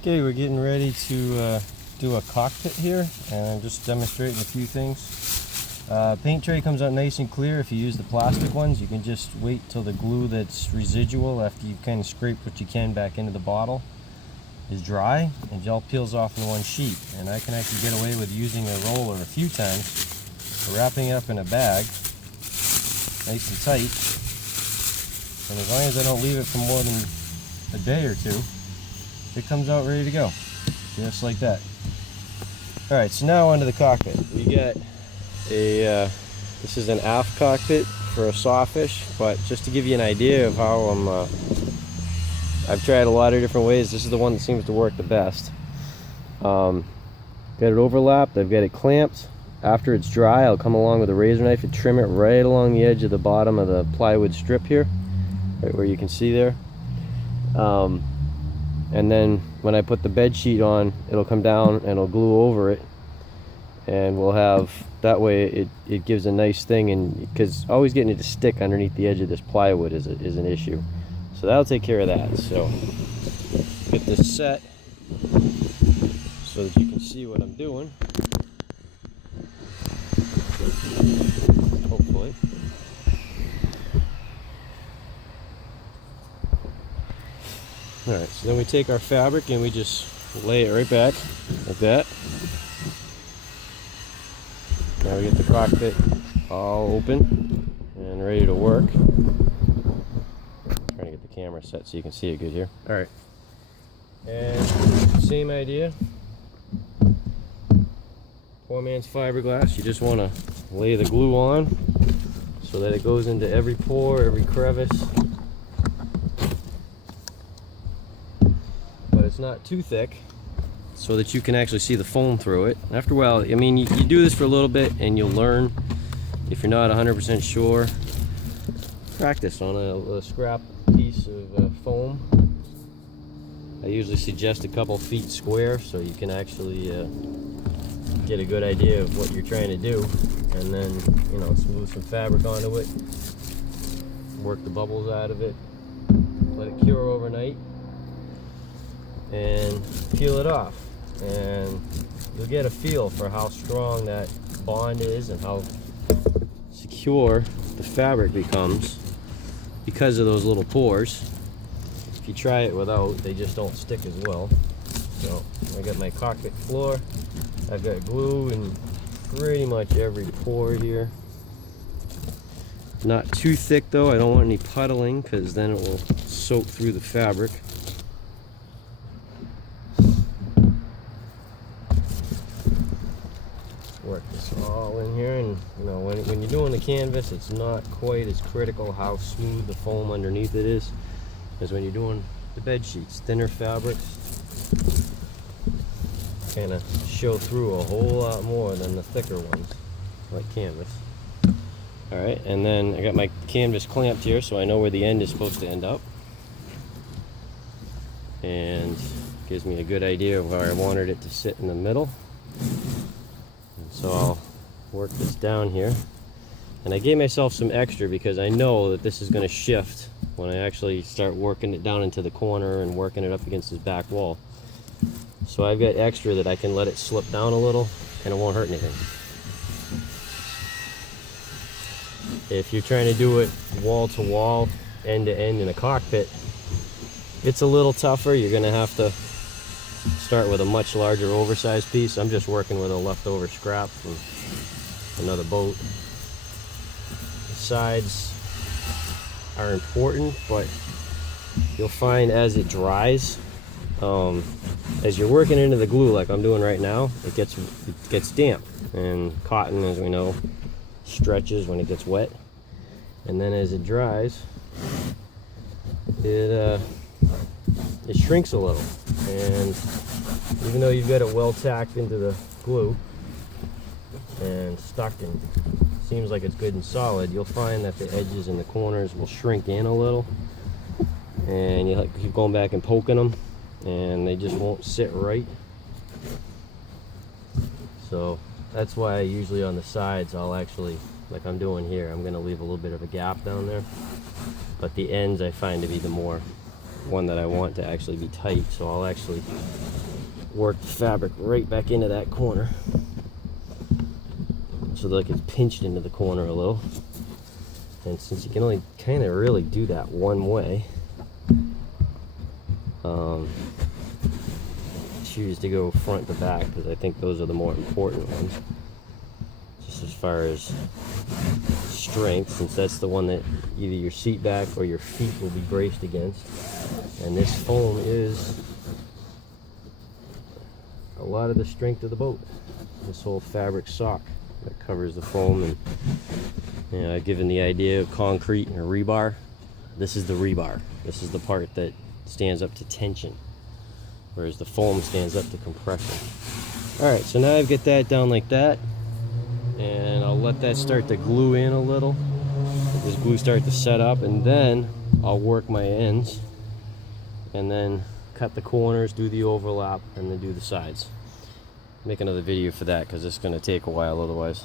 Okay, we're getting ready to do a cockpit here, and I'm just demonstrating a few things. Paint tray comes out nice and clear. If you use the plastic ones, you can just wait till the glue that's residual after you kind of scrape what you can back into the bottle is dry, and it all peels off in one sheet. And I can actually get away with using a roller a few times, wrapping it up in a bag, nice and tight. And as long as I don't leave it for more than a day or two, it comes out ready to go, just like that. Alright, so now onto the cockpit. We got a, this is an aft cockpit for a Sawfish, but just to give you an idea of how I've tried a lot of different ways, this is the one that seems to work the best. Got it overlapped, I've got it clamped. After it's dry, I'll come along with a razor knife and trim it right along the edge of the bottom of the plywood strip here, right where you can see there. And then when I put the bed sheet on, it'll come down and it'll glue over it, and we'll have, that way it gives a nice thing, and because always getting it to stick underneath the edge of this plywood is an issue. So that'll take care of that. So get this set so that you can see what I'm doing, hopefully. Alright, so then we take our fabric and we just lay it right back like that. Now we get the cockpit all open and ready to work. I'm trying to get the camera set so you can see it good here. Alright, and same idea. Poor man's fiberglass. You just want to lay the glue on so that it goes into every pore, every crevice. It's not too thick so that you can actually see the foam through it. After a while, I mean, you do this for a little bit and you'll learn. If you're not 100% sure, practice on a scrap piece of foam. I usually suggest a couple feet square so you can actually get a good idea of what you're trying to do, and then, you know, smooth some fabric onto it, work the bubbles out of it, let it cure overnight, and peel it off, and you'll get a feel for how strong that bond is and how secure the fabric becomes because of those little pores. If you try it without, they just don't stick as well. So I got my cockpit floor, I've got glue in pretty much every pore here. Not too thick though, I don't want any puddling because then it will soak through the fabric. Work this all in here, and you know, when you're doing the canvas, it's not quite as critical how smooth the foam underneath it is as when you're doing the bed sheets. Thinner fabrics kind of show through a whole lot more than the thicker ones, like canvas. Alright, and then I got my canvas clamped here so I know where the end is supposed to end up, and gives me a good idea of where I wanted it to sit in the middle. So I'll work this down here, and I gave myself some extra because I know that this is going to shift when I actually start working it down into the corner and working it up against this back wall. So I've got extra that I can let it slip down a little and it won't hurt anything. If you're trying to do it wall to wall, end to end in a cockpit, it's a little tougher. You're going to have to start with a much larger oversized piece. I'm just working with a leftover scrap from another boat. The sides are important, but you'll find as it dries, as you're working into the glue like I'm doing right now, it gets damp, and cotton, as we know, stretches when it gets wet, and then as it dries, it shrinks a little. And even though you've got it well tacked into the glue and stuck and seems like it's good and solid, you'll find that the edges and the corners will shrink in a little, and you keep going back and poking them and they just won't sit right. So that's why I usually on the sides, I'll actually, like I'm doing here, I'm going to leave a little bit of a gap down there, but the ends I find to be the more one that I want to actually be tight, so I'll actually work the fabric right back into that corner. So like it's pinched into the corner a little. And since you can only kind of really do that one way, choose to go front to back because I think those are the more important ones. Just as far as strength, since that's the one that either your seat back or your feet will be braced against. And this foam is a lot of the strength of the boat. This whole fabric sock that covers the foam, and you know, I've given the idea of concrete and a rebar. This is the rebar. This is the part that stands up to tension, whereas the foam stands up to compression. Alright, so now I've got that down like that, and I'll let that start to glue in a little. Let this glue start to set up, and then I'll work my ends, and then cut the corners, do the overlap, and then do the sides. Make another video for that because it's going to take a while otherwise.